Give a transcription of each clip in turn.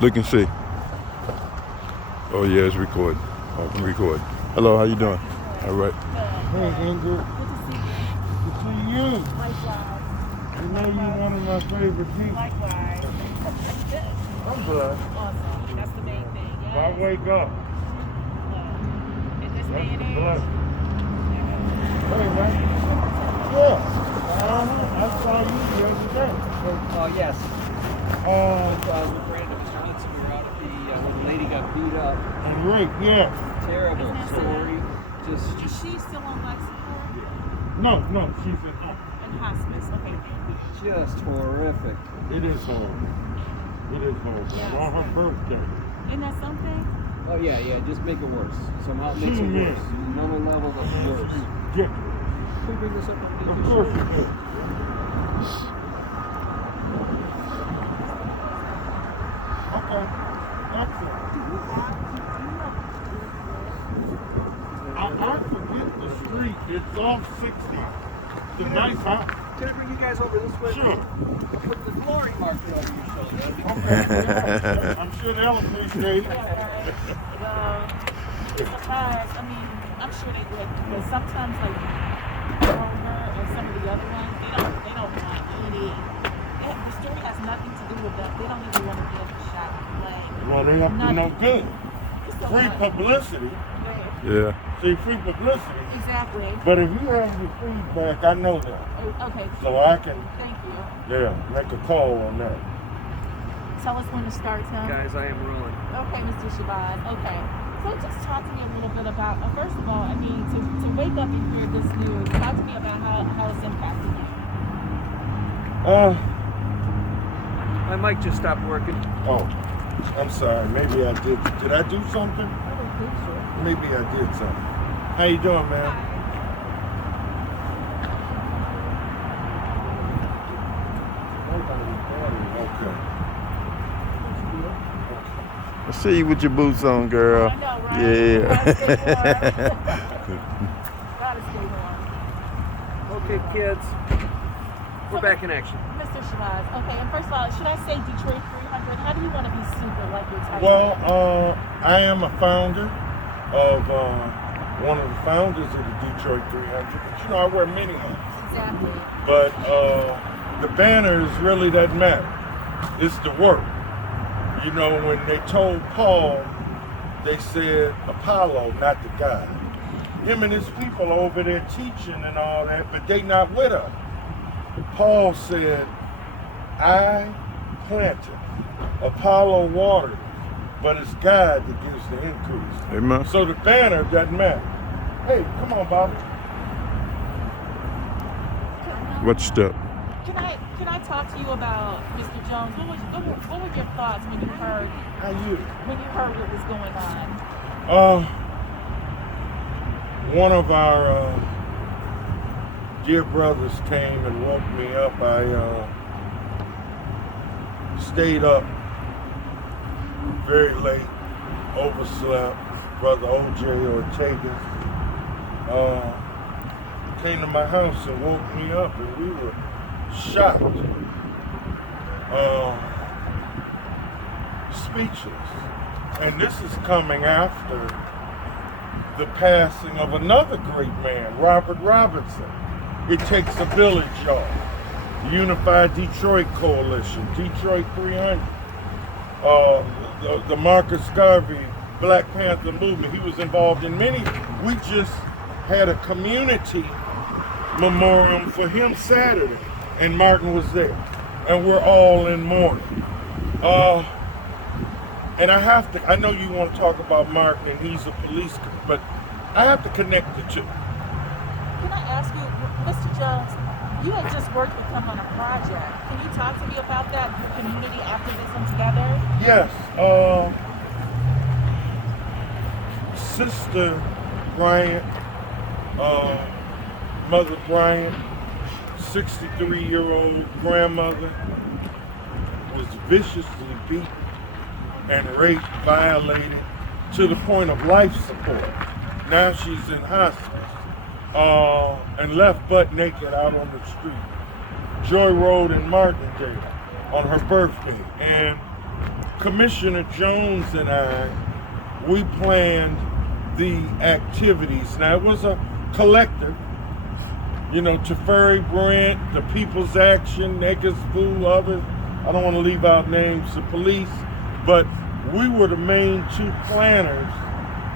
Look and see. Oh yeah, it's recording. Oh, I'm recording. Hello, how you doing? All right. Hey, Ingrid. Good to see you. Likewise. You know you're one of my favorite people. Likewise. I'm blessed. Awesome. That's the main thing. Yes. Why wake up? In this day That's and the age. blessing. Hey, man. Yeah. I saw you the other day. Oh, yes. Uh, With Brandon, Mr. Hudson, we were out at the, when the lady got beat up. and Rick, yeah. Terrible Isn't that story. Is she still on life support? No, she's in home. In hospice. Okay. Just horrific. It is horrible. It is horrible. Yes. On her birthday. Isn't that something? Oh, yeah, just make it worse. Somehow it makes it worse. Another level that's worse. Yeah. Can we bring this up on the Of course you do. Okay. Excellent. I forget the street. It's off 60. It's a nice house. Can I bring you guys over this way? Sure. Put the glory marker over your shoulder. Okay. I'm sure they'll appreciate it. It's surprised. I mean, I'm sure they would, but sometimes like Romer or some of the other ones, they don't want any. The story has nothing to do with them. They don't even want to give a shot. Like, Well, they have to know good. It's so Free much. publicity. Yeah. See, free publicity. Exactly. But if you have your feedback, I know that. Oh, okay. So I can, Thank you. make a call on that. Tell us when to start, Tim. Guys, I am rolling. Okay, Mr. Shabazz. Okay. So just talk to me a little bit about, first of all, I mean, to wake up and hear this news, talk to me about how it's impacting you. My mic just stopped working. Oh, I'm sorry. Maybe I did. Did I do something? I don't think so. Maybe I did something. How you doing, man? Okay. I see you with your boots on, girl. I know, right? Yeah. Gotta stay warm. Okay, kids. We're back in action. Mr. Shabazz, okay, and first of all, should I say Detroit 300? How do you want to be super like your title? Well, I am a founder of one of the founders of the Detroit 300. But you know, I wear many hats. Exactly. But the banners really doesn't matter. It's the work. You know, when they told Paul, they said Apollo, not the God. Him and his people over there teaching and all that, but they not with us. Paul said, I planted, Apollo watered, but it's God that gives the increase. Amen. So the banner doesn't matter. Hey, come on, Bobby. What step? Can I talk to you about Mr. Jones? What were your thoughts when you heard How you? what was going on? One of our dear brothers came and woke me up. I stayed up very late, overslept. Brother O.J. Ortega came to my house and woke me up, and we were shocked, speechless. And this is coming after the passing of another great man, Robert Robinson. It takes a village, y'all. The Unified Detroit Coalition, Detroit 300, the Marcus Garvey Black Panther movement. He was involved in many. We just had a community memorial for him Saturday, and Martin was there, and we're all in mourning. And I know you want to talk about Martin, and he's a police, but I have to connect the two. Can I ask you, Mr. Jones, you had just worked with him on a project. Can you talk to me about that community activism together? Yes, Sister Bryant, Mother Bryant, 63-year-old grandmother, was viciously beaten and raped, violated, to the point of life support. Now she's in hospice, and left butt naked out on the street. Joy Road in Martindale on her birthday. And Commissioner Jones and I, we planned the activities. Now, it was a collective, you know, Teferi Brent, the People's Action, Negus Fu, others. I don't want to leave out names, the police, but we were the main two planners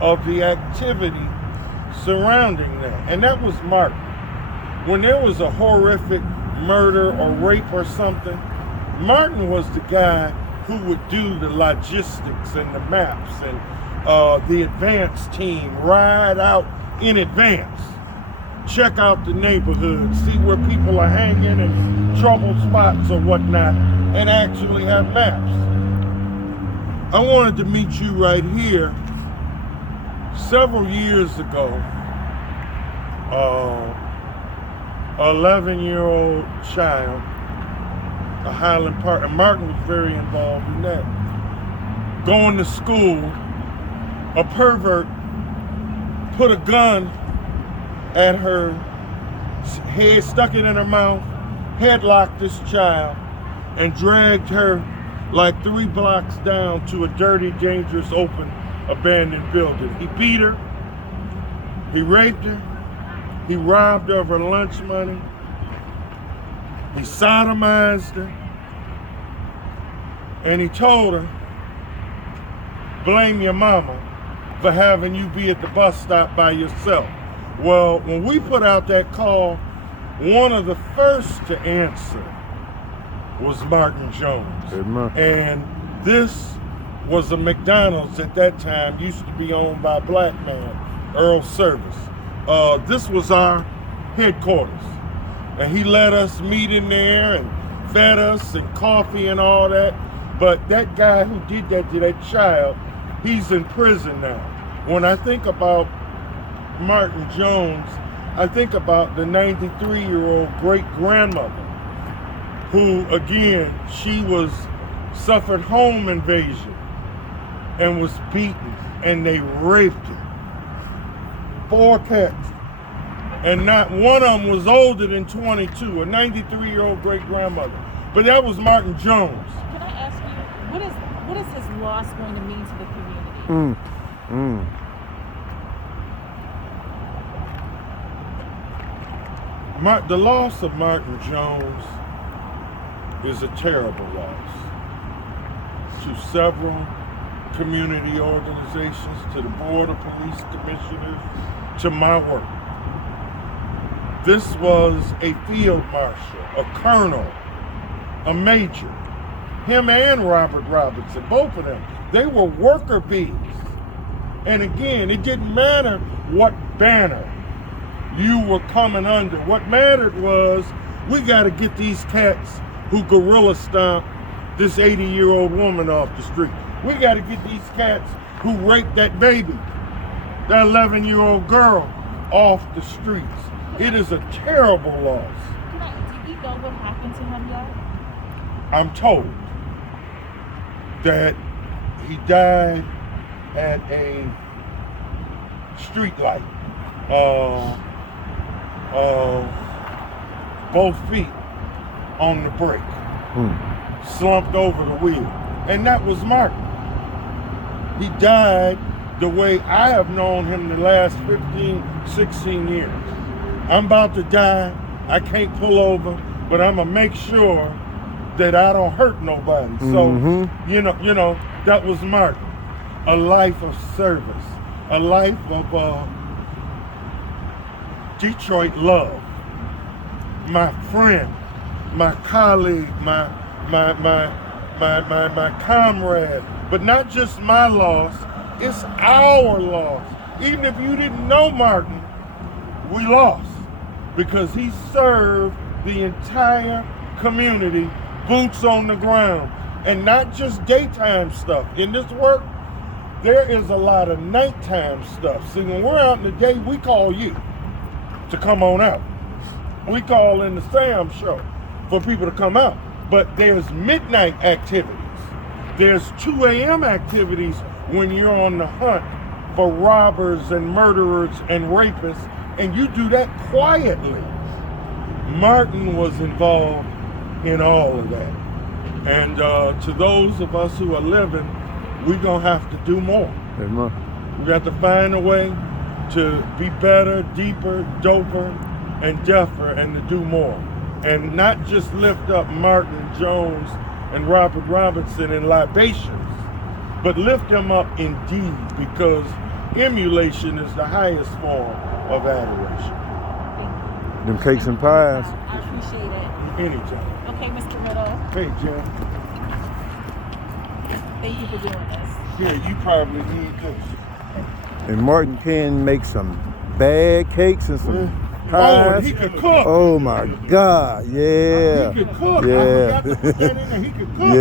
of the activity surrounding that. And that was Martin. When there was a horrific murder or rape or something, Martin was the guy who would do the logistics and the maps and the advance team ride out in advance, check out the neighborhood, see where people are hanging and trouble spots or whatnot, and actually have maps. I wanted to meet you right here. Several years ago, an 11-year-old child, a Highland Park, and Martin was very involved in that, going to school, a pervert put a gun at her head, stuck it in her mouth, headlocked this child, and dragged her like 3 blocks down to a dirty, dangerous, open, abandoned building. He beat her, he raped her, he robbed her of her lunch money, he sodomized her, and he told her, blame your mama for having you be at the bus stop by yourself. Well, when we put out that call, one of the first to answer was Martin Jones. Amen. And this was a McDonald's at that time, used to be owned by a black man, Earl Service. This was our headquarters. And he let us meet in there and fed us and coffee and all that. But that guy who did that to that child, he's in prison now. When I think about Martin Jones, I think about the 93-year-old great-grandmother who, again, she suffered home invasion and was beaten, and they raped her. 4 cats. And not one of them was older than 22, a 93-year-old great-grandmother. But that was Martin Jones. Can I ask you, what is his loss going to mean to the community? The loss of Martin Jones is a terrible loss to several community organizations, to the Board of Police Commissioners, to my work. This was a field marshal, a colonel, a major. Him and Robert Robinson, both of them, they were worker bees. And again, it didn't matter what banner you were coming under. What mattered was, we got to get these cats who gorilla stomped this 80-year-old woman off the street. We got to get these cats who raped that baby, that 11-year-old girl, off the streets. It is a terrible loss. Do you know what happened to him yet? I'm told that he died at a street light. Both feet on the brake, slumped over the wheel. And that was Martin. He died the way I have known him the last 15, 16 years. I'm about to die, I can't pull over, but I'm gonna make sure that I don't hurt nobody. So, you know, that was Martin. A life of service, a life of Detroit love. My friend, my colleague, my comrade, but not just my loss, it's our loss. Even if you didn't know Martin, we lost because he served the entire community, boots on the ground, and not just daytime stuff. In this work, there is a lot of nighttime stuff. See, when we're out in the day, we call you to come on out. We call in the Sam show for people to come out. But there's midnight activities. There's 2 a.m. activities when you're on the hunt for robbers and murderers and rapists, and you do that quietly. Martin was involved in all of that. And to those of us who are living, we're going to have to do more. Amen. We got to find a way to be better, deeper, doper, and deafer, and to do more. And not just lift up Martin Jones and Robert Robinson in libations, but lift them up in deed, because emulation is the highest form of adoration. Them cakes and pies. I appreciate it. Anytime. Okay, Mr. Riddle, Hey, Jen. thank you for doing this. Here, you probably need this. And Martin can make some bad cakes and some Oh, pies. and he could cook. Oh my God, yeah. He could cook. Yeah. I forgot to put that in there. He could cook.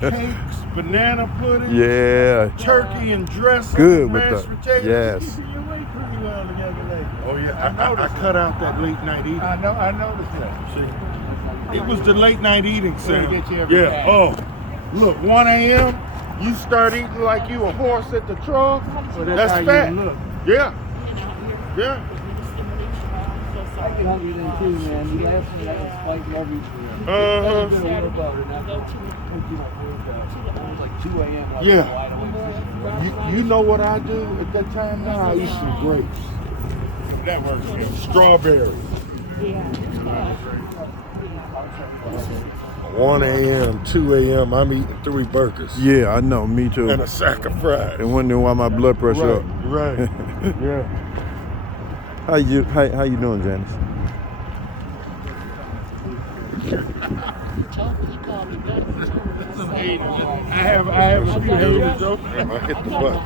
Yeah. Cakes, banana pudding, Yeah. turkey and dressing, Good with mashed the, potatoes. yes. Keeping your weight pretty well together lately. Oh yeah, I cut out that late night eating. I noticed that. See, it was the late night eating, Sam. Get you every Yeah. day. Oh, look, 1 a.m. You start eating like you a horse at the trough. Well, That's how fat. you look. Yeah, You know, yeah. so I sorry. can help you then too, man. You last me that was spike every Uh-huh. bit of workout, and after Go to you don't work out. It was like 2 a.m. like Yeah. wide awake. You know what I do at that time now? I eat some grapes. That works for me. Strawberries. Yeah. 1 a.m., 2 a.m., I'm eating 3 burgers. Yeah, I know, me too. And a sack of fries. And wondering why my blood pressure up. Right. Yeah. How you doing, Janice? I have a few haters over there. I hit the button.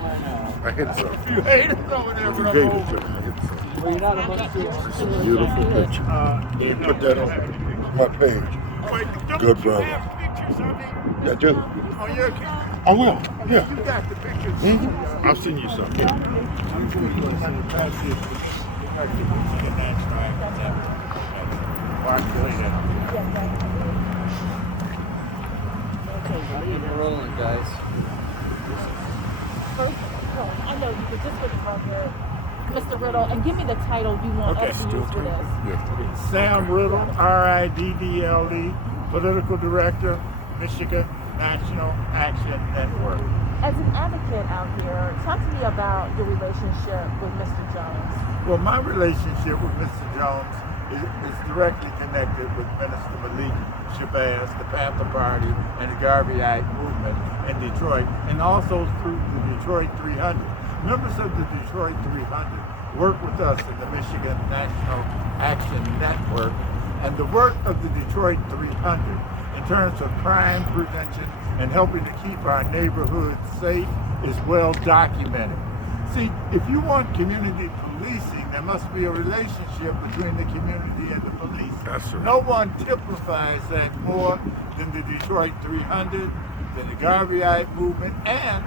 I hit something. Few haters over there, You but gave I'm it to over. me. I hit something. Well, you're not a much It's a beautiful picture. You Put that on my page. Wait, don't Good you brother. have pictures of me Yeah, do. on your account? I will. Yeah. You got the pictures. Mm-hmm. I'll send you some. Yeah. We're rolling, guys. First, well, I know you, but just for the record, Mr. Riddle, and give me the title you want Okay. us to use for this. Yeah. Sam Riddle, RIDDLE, Political Director, Michigan National Action Network. As an advocate out here, talk to me about your relationship with Mr. Jones. Well, my relationship with Mr. Jones is directly connected with Minister Malik, Shabazz, the Panther Party, and the Garveyite movement in Detroit, and also through the Detroit 300. Members of the Detroit 300 work with us in the Michigan National Action Network, and the work of the Detroit 300 in terms of crime prevention and helping to keep our neighborhoods safe is well documented. See, if you want community policing, there must be a relationship between the community and the police. That's right. No one typifies that more than the Detroit 300, than the Garveyite movement, and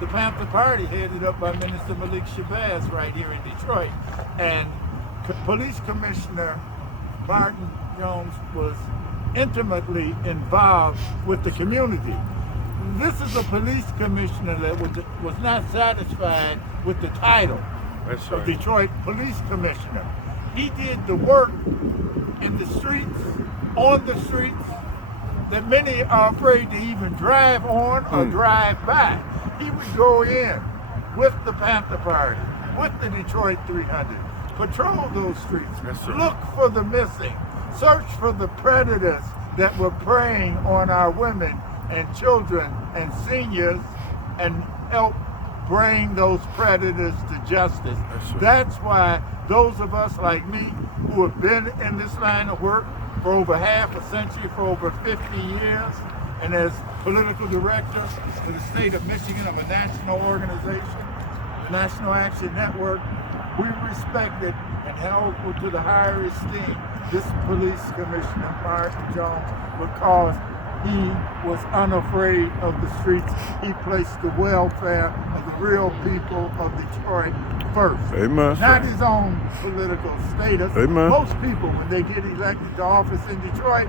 the Panther Party headed up by Minister Malik Shabazz right here in Detroit. And Police Commissioner Martin Jones was intimately involved with the community. This is a police commissioner that was not satisfied with the title That's of right. Detroit Police Commissioner. He did the work in the streets, on the streets, that many are afraid to even drive on or drive by. He would go in with the Panther Party, with the Detroit 300, patrol those streets, Yes, sir. look for the missing, search for the predators that were preying on our women and children and seniors, and help bring those predators to justice. That's right. That's why those of us like me who have been in this line of work for over half a century, for over 50 years, and as political director for the state of Michigan of a national organization, the National Action Network, we respected and held to the higher esteem this police commissioner, Martin Jones, because he was unafraid of the streets. He placed the welfare of the real people of Detroit first. Amen. Not his own political status. Amen. Most people, when they get elected to office in Detroit,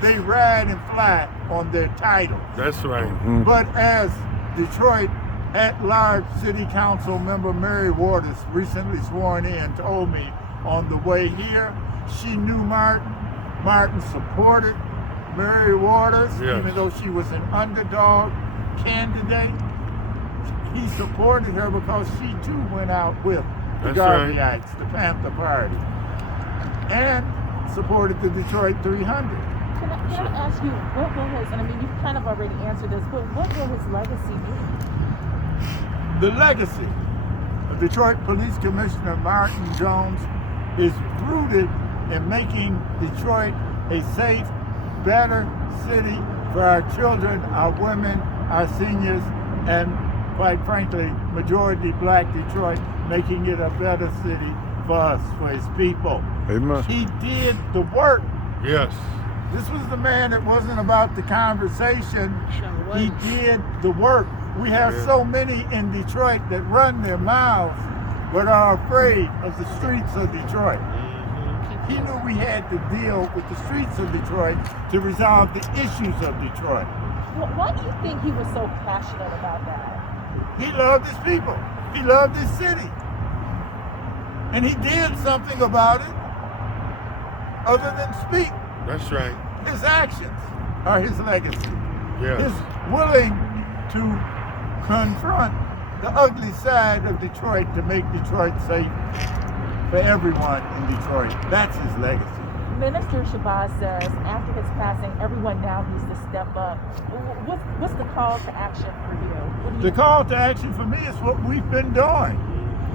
they ride and fly on their title. That's right. But as Detroit at-large City Council member Mary Waters, recently sworn in, told me on the way here, she knew Martin. Martin supported Mary Waters, Yes. even though she was an underdog candidate, he supported her because she too went out with the That's right. Garveyites, the Panther Party, and supported the Detroit 300. Can I ask you, what will his, and I mean, you've kind of already answered this, but what will his legacy be? The legacy of Detroit Police Commissioner Martin Jones is rooted in making Detroit a safe, better city for our children, our women, our seniors, and quite frankly, majority black Detroit, making it a better city for us, for his people. Amen. He did the work. Yes. This was the man that wasn't about the conversation. He did the work. We have so many in Detroit that run their mouths but are afraid of the streets of Detroit. He knew we had to deal with the streets of Detroit to resolve the issues of Detroit. Why do you think he was so passionate about that? He loved his people. He loved his city. And he did something about it other than speak. That's right. His actions are his legacy. Yes. His willing to confront the ugly side of Detroit to make Detroit safe for everyone in Detroit. That's his legacy. Minister Shabazz says after his passing, everyone now needs to step up. What's the call to action for you? What do The you call to action for me is what we've been doing.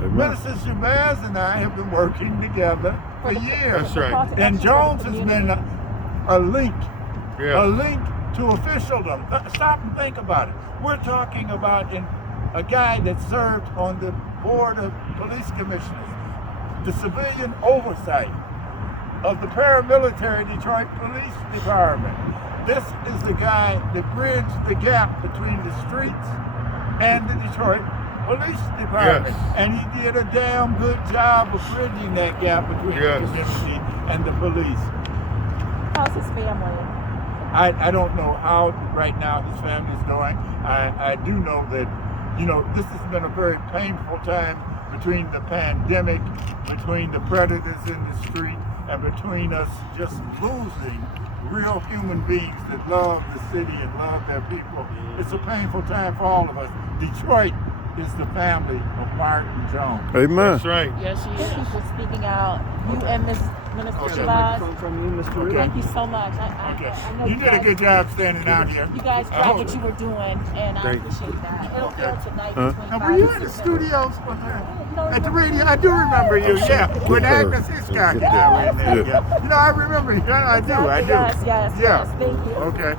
Amen. Minister Shabazz and I have been working together for years. That's right. call to And action for the Jones has community? been a link, a Yeah. link to officialdom. Stop and think about it. We're talking about a guy that served on the board of police commissioners, the civilian oversight of the paramilitary Detroit Police Department. This is the guy that bridged the gap between the streets and the Detroit Police Department. Yes. And he did a damn good job of bridging that gap between Yes. the community and the police. How's his family? I don't know how right now his family is doing. I do know that, this has been a very painful time between the pandemic, between the predators in the street, and between us just losing real human beings that love the city and love their people. It's a painful time for all of us. Detroit is the family of Martin Jones. Amen. That's right. Yes, he is. Thank you for speaking out. You and Minister Okay. Shabazz. From you, Mr. Riddle. Thank you so much. Okay. I know You did a good job standing out here. You guys I tried hope- what you were doing, and I Thank you. appreciate that. It'll Okay. air tonight Huh? between Now, 5 were you and in the 6. studios No, at the no. radio? I do remember you, yeah. When Agnes Hiscock and I were in there. Yeah. Yeah. I remember you. I do. Yes, yes, Yeah. yes. Thank you. Okay.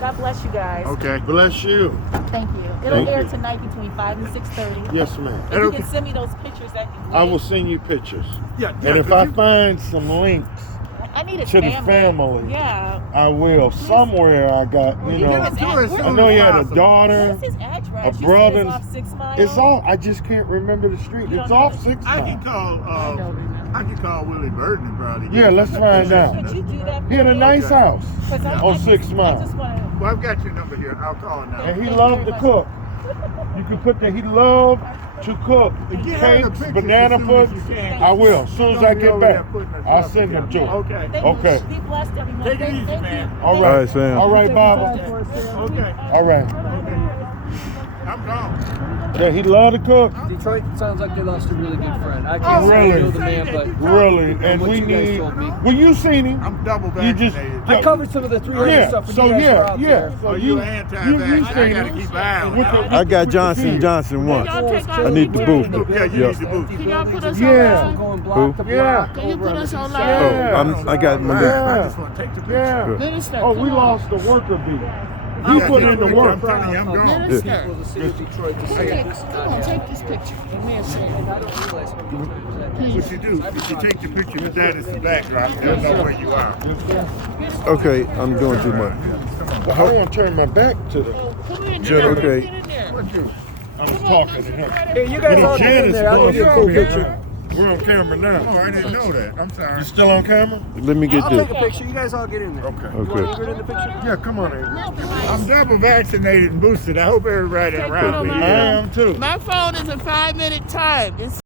God bless you guys. Okay. Bless you. Thank you. It'll Thank air you. tonight between 5 and 6:30. Yes, ma'am. If you Okay. can send me those pictures, that can be I great. will send you pictures. Yeah. And if could I you- find some links I need a to the family. family, Yeah. I will. Somewhere I got, Well, you you know. get Get them to us I soon I know as you had a possible. daughter, What's his address? a You said brother. it's off 6 Mile? It's all. I just can't remember the street. You It's don't know off the- 6 I can Mile. call. I don't remember. I can call Willie Burton and probably. Yeah, let's find out. Could you do that? He had a nice house. On 6 I Mile. just want to. Well, I've got your number here. I'll call now. And he Thank you loved very to much. cook. You can put that. He loved to cook. Get her the Cakes, pictures banana as soon pudding. as you can. I will. As soon as I Don't be get over back, there putting us I'll up send them to together. him. Okay. Thank Okay. you. Be blessed, everyone. Take it Thank- easy, thank man. you. All Thank right. All right, Sam. All right, Baba. Okay. All right. I'm gone. Yeah, he loved to cook. Detroit sounds like they lost a really good friend. I Oh, can't really? really know the man, but Really. And what we you guys need. told me. Well, you seen him. I'm double You just. vaccinated. I covered some of the 300 Yeah. stuff when So you guys were yeah, out yeah. there. So Oh, you anti-vax. you I seen gotta him. keep an eye on With that. the- I got Johnson one. Y'all take our I need the picture. booster. Yeah, you Yeah. need the boost. Can y'all put us Yeah. on Going live? block to Yeah. block. Can you over put on us the on side. live? Oh, I got Malik. I just want to take the picture. Yeah. Minister, Oh, come we on. lost the worker bee. I He gotta put take in the the picture. work. I'm telling you, I'm gone. Minister, People of the city of Detroit to come say on, this is come not on, happening. take this picture. Give me a And second. I don't realize how many times that What you do is you take the picture with that as the backdrop. They'll know where you are. Okay, I'm doing too much. I don't want to turn my back to the. Oh, come in General, there. okay. Get in there. What you? I was talking to him. Hey, you guys all get in there. I'll give you a cool picture. We're on camera Oh, now. I didn't know that. I'm sorry. You still on camera? Let me get I'll this. take a picture. You guys all get in there. Okay. You want Okay. to get in the picture? Yeah, come on, Avery. I'm double vaccinated and boosted. I hope everybody around me I is. am too. My phone is a 5-minute time. It's